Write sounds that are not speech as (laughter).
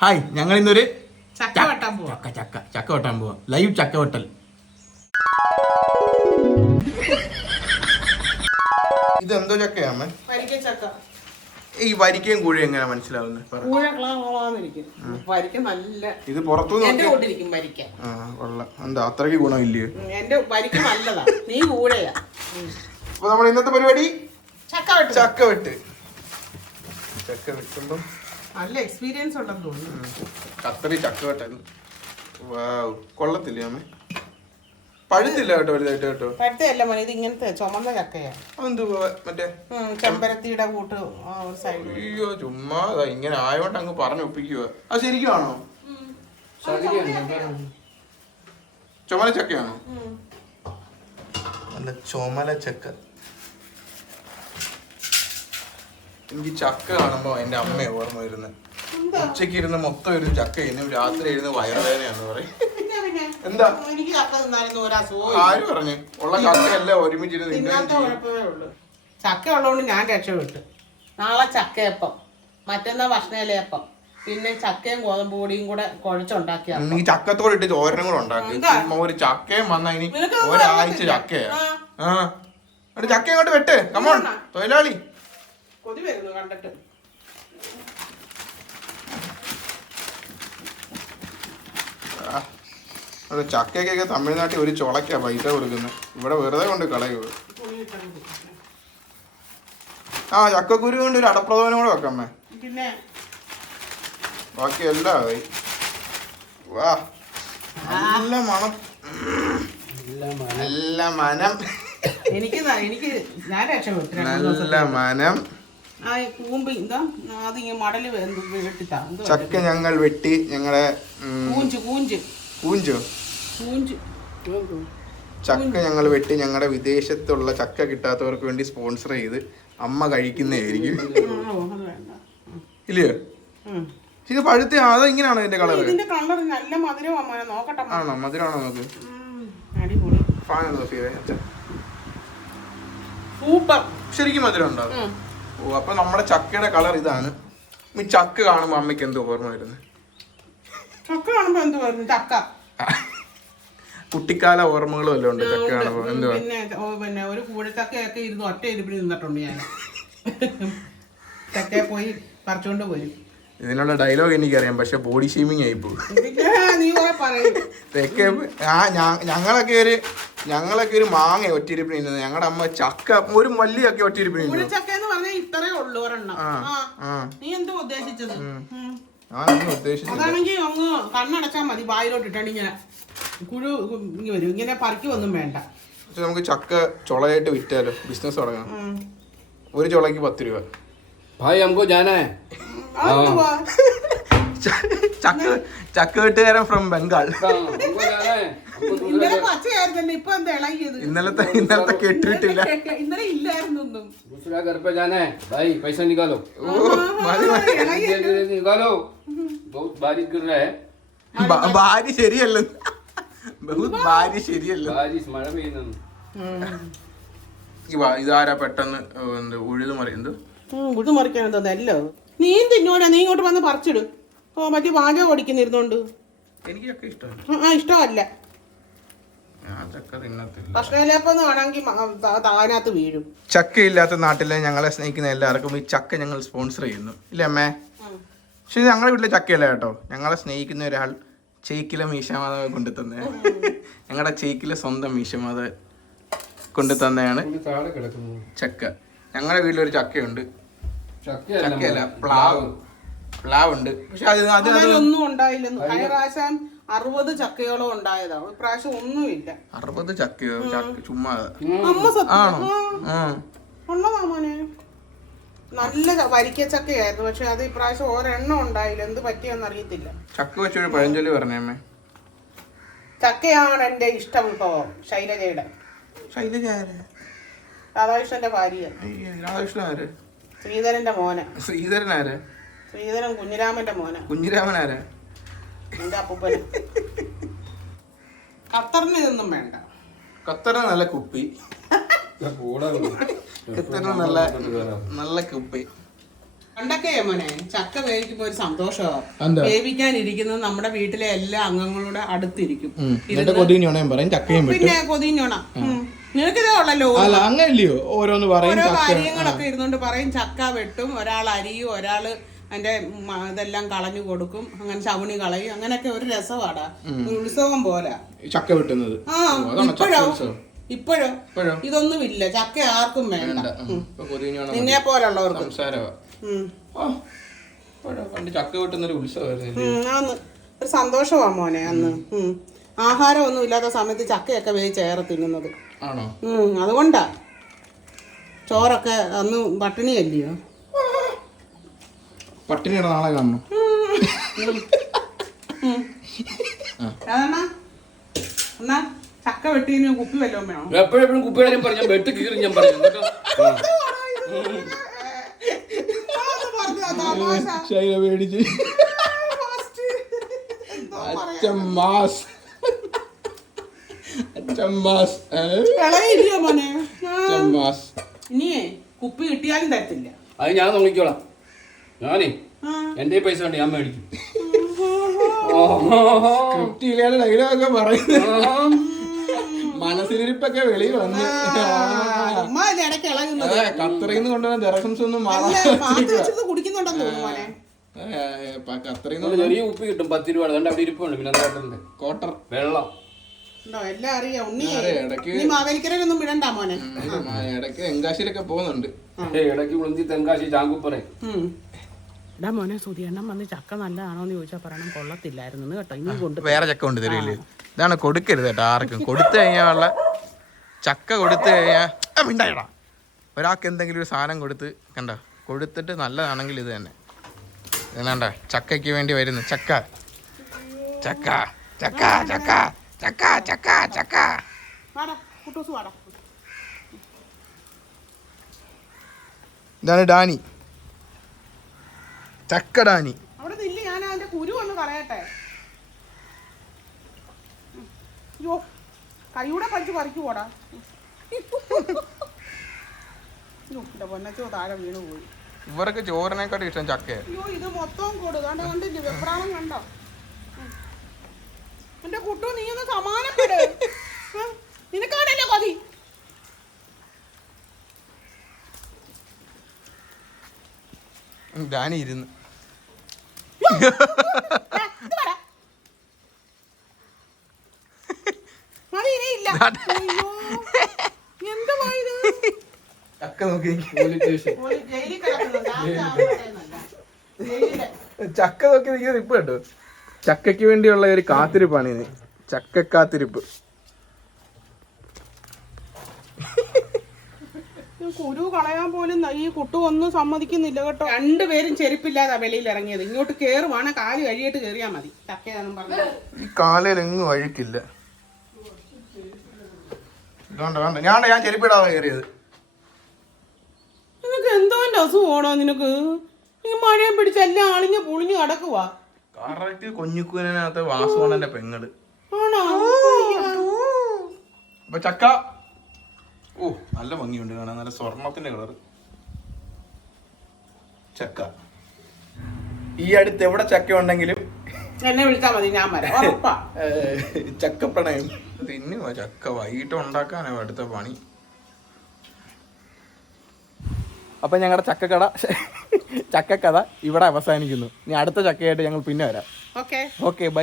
Hi ഞങ്ങൾ ഇന്നൊരു ചക്ക വെട്ടാൻ പോവാ. ചക്ക ചക്ക ചക്ക വെട്ടാൻ പോവാ. ലൈവ് ചക്ക വെട്ടൽ. ഇതെന്തോ ചക്കയാമ്മ വരിക്ക ചക്ക. ഈ വരിക്കയും കൂഴ എങ്ങനെ മനസ്സിലാവുന്നത് പറ. കൂഴ കളാന്നിരിക്കും. വരിക്ക നല്ല ഇത് പുറത്തു എന്റെ നോക്കി കൂട്ടിരിക്കും വരിക്ക. ആ കൊള്ളാം. എന്താ അത്രയ്ക്ക് ഗുണമില്ലയോ ഉം, എന്റെ വരിക്ക നല്ലതാ. നീ കൂഴയാ. ഉം. അപ്പൊ നമ്മുടെ ഇന്നത്തെ പരിപാടി ചക്ക വെട്ട. ചക്ക വെട്ട്. ചക്ക വെട്ടുമ്പം നല്ല എക്സ്പീരിയൻസ് ഉണ്ടെന്ന് തോന്നുന്നു. കത്തറി ചക്ക വെട്ടൽ വാവ് കൊള്ളത്തില്ലേ അമ്മ? പഴുത്തില്ല കേട്ടോ വലുതായിട്ട് കേട്ടോ? പഴുത്തല്ല മോനെ ഇത് ഇങ്ങനത്തെ ചുമന്ന ചക്കയാ. അതെന്ത് മറ്റേ? ചെമ്പരത്തിയുടെ കൂട്ട് സൈഡ് അയ്യോ ചുമ്മാ ഇങ്ങനെ ആയോണ്ട് അങ്ങ് പറഞ്ഞു ഒപ്പിക്കുക അത് ശരിക്കും ആണോ ചുമല ചക്കയാണോ അല്ല ചുമല ചക്ക. എനിക്ക് ചക്ക കാണുമ്പോ എന്റെ അമ്മ ഓർമ്മ വരുന്നത് ഉച്ചയ്ക്ക് ഉച്ചയ്ക്ക് ഇരുന്ന് മൊത്തം ഒരു ചക്ക ഇന്നും രാത്രി ഇരുന്ന് വയറുവേദനയാന്ന് പറയും. എന്താ? എനിക്ക് ചക്ക ഒരു ആര് പറഞ്ഞു? ഉള്ള ചക്കയെല്ലാം ഒരുമിച്ചിരുന്ന് തിന്നാത്ത കുഴപ്പമേ ഉള്ളൂ. ചക്ക ഉള്ളതുകൊണ്ട് ഞാൻ രക്ഷപ്പെട്ടു. നാളെ ചക്കയപ്പം. മറ്റന്നാ ഭക്ഷണയിലയപ്പം പിന്നെ ചക്കയും ഗോതമ്പ് പൊടിയും കൂടെ കുഴച്ചുണ്ടാക്കിയ നീ ചക്കത്തോട് ഇട്ട് ചോരനും കൂടെ ഉണ്ടാക്കി. ഒരു ചക്കയും വന്നാ ഇനി ഒരാഴ്ച ചക്കയാ. ആ. ചക്ക അങ്ങോട്ട് വെട്ട്. കമോൺ? തൊഴിലാളി. കൊതി വരുന്നു കണ്ടിട്ട്. അത് ഒരു ചക്കയ്ക്കൊക്കെ തമിഴ്നാട്ടിൽ ഒരു ചുളക്കാ പൈസ കൊടുക്കുന്നത് ഇവിടെ വെറുതെ കൊണ്ട് കളയുക ആ ചക്കക്കുരു കൊണ്ട് ഒരു അടപ്രഥമനം കൂടെ വെക്കമ്മേ പിന്നെ? ബാക്കി എല്ലാം ആയി വാ നല്ല മണം. നല്ല മനം. എനിക്ക് എനിക്ക് ഞാൻ രക്ഷപ്പെട്ടു. നല്ല മനം. കൂമ്പ് എന്താ അത് ഇങ്ങനെ മടൽ വെട്ടിത്താ എന്ത് ചക്ക ഞങ്ങൾ വെട്ടി ഞങ്ങളെ ഉം, കൂഞ്ച് കൂഞ്ച്. കൂഞ്ചോ? കൂഞ്ച്. ചക്ക ഞങ്ങൾ വെട്ടി ഞങ്ങളുടെ വിദേശത്തുള്ള ചക്ക കിട്ടാത്തവർക്ക് വേണ്ടി സ്പോൺസർ ചെയ്ത് അമ്മ കഴിക്കുന്നതായിരിക്കും. ഇല്ലയോ. ഇത് പഴുത്ത അത് ഇങ്ങനെയാണോ ഇതിന്റെ കളർ ഇതിന്റെ കളർ നല്ല മധുരമാണ് നോക്കട്ടെ ആണോ? മധുരമാണോ നമുക്ക് സൂപ്പർ. ശരിക്കും മധുരം ഉണ്ടോ ഉം. ഓ അപ്പൊ നമ്മുടെ ചക്കയുടെ കളർ ഇതാണ്. ഈ ചക്ക കാണുമ്പോ അമ്മയ്ക്ക് എന്തോ ഓർമ്മ വരുന്നത് ചക്ക കാണുമ്പോ എന്ത് പറഞ്ഞു ചക്ക. കുട്ടിക്കാല ഓർമ്മകളും എല്ലാം ഉണ്ട് ചക്ക കാണുമ്പോ. എന്തുവാ? പിന്നെ പിന്നെ ഒരു കൂടച്ചക്കയൊക്കെ ഇരുന്ന് ഒറ്റ ഇരുപ്പിൽ നിന്നിട്ടുണ്ട് ഞാൻ. ചക്കയെ പോയി പറിച്ചോണ്ട് വരും ഇതിനുള്ള ഡയലോഗ് എനിക്കറിയാം പക്ഷെ ബോഡി ഷേമിങ് ആയി പോകും ആ ഞങ്ങളൊക്കെ ഒരു ഞങ്ങളൊക്കെ ഒരു മാങ്ങ ഒറ്റിരിപ്പിന് ഞങ്ങളുടെ അമ്മ ചക്ക ഒരു മല്ലിയൊക്കെ ചക്ക ഒറ്റിരിപ്പിന് ഇത്രേ ഉള്ളു ഒരെണ്ണം. നീ എന്തോ ഉദ്ദേശിച്ചത്? അതാണെങ്കിൽ അങ്ങ് കണ്ണടച്ചാ മതി വായിലോട്ട് ഇട്ടാണ് ഇങ്ങനെ കുഴു വരും. ഇങ്ങനെ പറിക്ക് ഒന്നും വേണ്ട. നമുക്ക് ചക്ക ചൊളയായിട്ട് വിറ്റാലോ? ബിസിനസ് തുടങ്ങാം. ഒരു ചൊളയ്ക്ക് പത്ത് രൂപ. ഭായ് നമുക്ക് ഞാനേ. ചക്ക ചക്ക വീട്ടുകാരൻ ഫ്രം ബംഗാൾ कहाँ? हमको जाना है हमको दूसरा ഇന്നലെ പച്ചയായിരുന്നല്ലേ ഇപ്പൊ എന്താ ഇളകിയത് ഇന്നലത്തെ ഇന്നലത്തെ കേട്ടിട്ടില്ല ഇന്നലെ ഇല്ലായിരുന്നു ഒന്നും दूसरा घर पे जाना है भाई पैसा निकालो ഓ മതി മതി ഇളകി जल्दी जल्दी निकालो बहुत बारिश गिर रहा है ഭ- ഭാര്യ ശരിയല്ല ബഹുത് ഭാര്യ ശരിയല്ല बारिश മഴ പെയ്യുന്നു ഈ വാ- ഇതാരാ പെട്ടെന്ന് എന്ത് ഉഴുതു മറി എന്ത് ഇത് മറിക്കാൻ തോന്നല്ലോ നീ തിന്നോടാ നീ ഇങ്ങോട്ട് വന്ന് പറിച്ചിട് ഓ മറ്റേ പാചകം ഓടിക്കുന്നിരുന്നോണ്ട് എനിക്ക് ചക്ക ഇഷ്ടമല്ല ആ ഇഷ്ടമല്ല ഞാൻ ചക്ക തിന്നത്തില്ല. ഭക്ഷണലേപ്പം വേണമെങ്കിൽ താനകത്ത് വീഴും. ചക്ക ഇല്ലാത്ത നാട്ടിലെ ഞങ്ങളെ സ്നേഹിക്കുന്ന എല്ലാവർക്കും ഈ ചക്ക ഞങ്ങൾ സ്പോൺസർ ചെയ്യുന്നു. ഇല്ലേ അമ്മേ? പക്ഷെ ഞങ്ങളെ ഞങ്ങളുടെ വീട്ടിലെ ചക്കയല്ല കേട്ടോ? ഞങ്ങളെ സ്നേഹിക്കുന്ന ഒരാൾ ചേക്കിലെ മീശമാധവ കൊണ്ടു തന്നെ ഞങ്ങളുടെ ചേക്കിലെ സ്വന്തം മീശമാധവ കൊണ്ടു തന്നെയാണ് ചക്ക. ഞങ്ങളുടെ വീട്ടിലൊരു ചക്കയുണ്ട്. ചക്കയല്ല ചക്കയല്ല പ്ലാവ് പ്ലാവ്. ഉണ്ട് പക്ഷെ അത് അത് അത് അതിലൊന്നും ഉണ്ടായില്ലെന്ന്. കഴിഞ്ഞ പ്രാവശ്യം അറുപത് ചക്കയോളം ഉണ്ടായതാ. ഒരു പ്രാവശ്യം ഒന്നുമില്ല. അറുപത് ചക്കയോ? ചക്ക ചുമ്മാ. അമ്മ സത്യം. ഉള്ളതാ മോനെ നല്ല വരിക്ക ചക്കയായിരുന്നു. പക്ഷെ അത് ഇപ്രാവശ്യം ഒരെണ്ണം ഉണ്ടായില്ല. എന്ത് പറ്റിയെന്ന് അറിയത്തില്ല. ചക്ക വെച്ചൊരു പഴഞ്ചൊല്ലി പറഞ്ഞേ ചക്കയാണ് എന്റെ ഇഷ്ട വിഭവം ശൈലജയുടെ. ശൈലജ രാധാകൃഷ്ണന്റെ ഭാര്യ. അയ്യേ, രാധാകൃഷ്ണൻ ആര്? ശ്രീധരന്റെ മോനെ. ശ്രീധരൻ ആര്? ശ്രീധരൻ കുഞ്ഞിരാമന്റെ മോനെ. കുഞ്ഞിരാമൻ ആര്? എന്റെ അപ്പൂപ്പന്. ഖത്തറിന് ഇതൊന്നും വേണ്ട. ഖത്തറിന് നല്ല കുപ്പി. ഖത്തറിന് നല്ല നല്ല കുപ്പി. പണ്ടൊക്കെ മോനെ ചക്ക വേവിക്കുമ്പോ ഒരു സന്തോഷമാണ്? വേവിക്കാനിരിക്കുന്നത് നമ്മുടെ വീട്ടിലെ എല്ലാ അംഗങ്ങളുടെ അടുത്തിരിക്കും. എന്നിട്ട് കൊതിഞ്ഞോണയും പറയും ചക്കയും വിട്ടു. പിന്നെ കൊതിഞ്ഞോണ. നിനക്കിതേ ഉള്ളല്ലോ അല്ല അങ്ങനല്ലയോ ഓരോന്ന് പറയും കാര്യങ്ങളൊക്കെ ഇരുന്നോണ്ട് പറയും ചക്ക വെട്ടും ഒരാൾ അരിയും ഒരാൾ അതിന്റെ ഇതെല്ലാം കളഞ്ഞു കൊടുക്കും. അങ്ങനെ ചവണി കളയും. അങ്ങനെയൊക്കെ ഒരു രസമാടാ ഒരു ഉത്സവം പോലെ. ചക്ക വെട്ടുന്നത്. ആ ഇപ്പോഴോ? ഇതൊന്നും ഇപ്പോഴോ? ഇപ്പോഴോ? ഇതൊന്നുമില്ല. ചക്ക ആർക്കും വേണ്ട. നിന്നെ പോലുള്ളവർക്ക്. പണ്ട് ചക്ക ഉത്സവമായിരുന്നു ഉം, ആന്ന്. ഒരു സന്തോഷമാ മോനെ അന്ന്. ആഹാരം ഒന്നും ഇല്ലാത്ത സമയത്ത് ചക്കയൊക്കെ വേവിച്ചേറെ തിന്നുന്നത്. ആണോ? ഉം, അതുകൊണ്ടാ. ചോറൊക്കെ അന്ന് പട്ടിണിയല്ലയോ? പട്ടിണിയുടെ നാളെ കാണണം. എന്നാ ചക്ക വെട്ടിന് കുപ്പി വല്ലതും വേണോ? എപ്പോഴെപ്പോഴും കുപ്പികളെയും പറഞ്ഞു ബെട്ട് വെട്ട് കീറി ഞാൻ പറഞ്ഞു കേട്ടോ. ശൈല മേടിച്ച്. അച്ഛൻ മാസ്. അച്ഛൻ മാസ്. മാസ്. ഇനിയേ കുപ്പി കിട്ടിയാലും തരത്തില്ല. അത് ഞാൻ നോക്കിക്കോളാം. ഞാനേ. എന്റെ പൈസ കൊണ്ട് ഞാൻ മേടിക്കും. കുട്ടിയിലെ ഡയലോഗൊക്കെ പറയുന്നത്. മനസ്സിലിരിപ്പൊക്കെ വെളിയിൽ വന്നു. ഖത്തറിന്ന് കൊണ്ടുവന്ന ദർഹംസ് ഒന്നും ഒരു ചെറിയ ഉപ്പ് കിട്ടും പത്ത് രൂപ അതുകൊണ്ട് അവിടെ ഇരിപ്പുണ്ട് പിന്നെ കോട്ടർ. വെള്ളം. ഇടയ്ക്ക് നീ മാവേലിക്കരൊന്നും വിടണ്ട മോനെ. ഇടയ്ക്ക് എങ്കാശിയിലൊക്കെ പോകുന്നുണ്ട്. ഇടയ്ക്ക് ഉളുന്തി തെങ്കാശി ചാങ്കുപ്പറേ. എടാ മോനെ സുധിയണ്ണം വന്ന് ചക്ക നല്ലതാണോ എന്ന് ചോദിച്ചാൽ പറയണം. കൊള്ളത്തില്ലായിരുന്നു. കേട്ടോ ഇനി കൊണ്ട് വേറെ ചക്ക കൊണ്ട് തരില്ലേ ഇതാണ് കൊടുക്കരുത് കേട്ടോ ആർക്കും. കൊടുത്തു കഴിഞ്ഞാൽ ചക്ക കൊടുത്തു കഴിഞ്ഞാൽ മിണ്ടായിടാ. ഒരാൾക്ക് എന്തെങ്കിലും ഒരു സാധനം കൊടുത്ത് കണ്ട കൊടുത്തിട്ട് നല്ലതാണെങ്കിൽ ഇത് തന്നെ. എന്നാണ്ട ചക്കയ്ക്ക് വേണ്ടി വരുന്നു ചക്ക. ചക്ക ചക്ക ചക്ക ചക്ക ചക്ക ചക്ക. ഇതാണ് ഡാനി. ചക്ക ഡാനി അവിടെ നില്ല് ഞാൻ അതിന്റെ കുരു ഒന്ന് കളയട്ടെ. അയ്യോ കൈയൂടെ പഠിച്ച് പറിക്കുവോടാ പോടാ. എന്റെ പൊന്നച്ചോ താഴെ വീണ് പോയി. ഇവർക്ക് ചോറിനെക്കാട്ടും ഇഷ്ടം ചക്ക അയ്യോ ഇത് മൊത്തം കൊടു. കണ്ട കണ്ടില്ലേ? വെപ്രാളം കണ്ടോ. എന്റെ കുട്ടു നീ ഒന്ന് സമാനപ്പെട് നിനക്കാണല്ലോ നിനക്കാണല്ലേ കൊതി ഡാനി ഇരുന്ന് ഏ, ഇത് പറ. മതി ഇനിയില്ല അയ്യോ എന്തുവാ ഇത് ചക്ക നോക്കി പോലീസ് സ്റ്റേഷൻ പോയി ജയിലിൽ കിടക്കുന്നത് ഞാൻ അവിടെ പറയുന്നല്ല. ഇരുന്ന് ചക്ക നോക്കി നിൽക്കുന്നത് ഇപ്പൊ കേട്ടോ ചക്കയ്ക്ക് വേണ്ടിയുള്ള ഒരു കാത്തിരിപ്പാണ് ഇത് ചക്ക കാത്തിരിപ്പ് ഈ കുരു കളയാൻ പോലും ഈ കുട്ടു ഒന്നും സമ്മതിക്കുന്നില്ല കേട്ടോ. രണ്ടുപേരും ചെരുപ്പില്ലാതെ വെളിയിൽ ഇറങ്ങിയത്. ഇങ്ങോട്ട് കേറുവാണ് കാൽ കഴിയിട്ട് കേറിയാ മതി. ചക്കയാന്നും പറഞ്ഞു. ഈ കാലയിൽ എങ്ങും അഴുക്കില്ല ഇതുകൊണ്ട് വേണ്ട ഞാൻ ഞാൻ ചെരുപ്പിടാതെ കയറിയത് നിനക്ക് എന്തോന്റെ അസുഖമാണോ നിനക്ക്? ഈ മഴയും പിടിച്ച് എല്ലാം അളിഞ്ഞ് പുളിഞ്ഞ് കിടക്കുവാ. കറക്റ്റ് കൊഞ്ഞിക്കൂനകത്തെ വാസുവാണ് എന്റെ പെങ്ങൾ ആണോ? അപ്പൊ ചക്ക. ഓ നല്ല ഭംഗിയുണ്ട് കാണാൻ. നല്ല സ്വർണത്തിന്റെ കളർ ചക്ക. ഈ അടുത്ത് എവിടെ ചക്ക ഉണ്ടെങ്കിലും എന്നെ വിളിച്ചാൽ മതി ഞാൻ (laughs) ചക്കപ്രണയം തിന്നുവാ ചക്ക. വൈകിട്ട് ഉണ്ടാക്കാനോ അടുത്ത പണി. അപ്പൊ ഞങ്ങളുടെ ചക്കക്കട ചക്കക്കഥ ഇവിടെ അവസാനിക്കുന്നു. ഇനി അടുത്ത ചക്കയായിട്ട് ഞങ്ങൾ പിന്നെ വരാം. ഓക്കെ. Okay bye.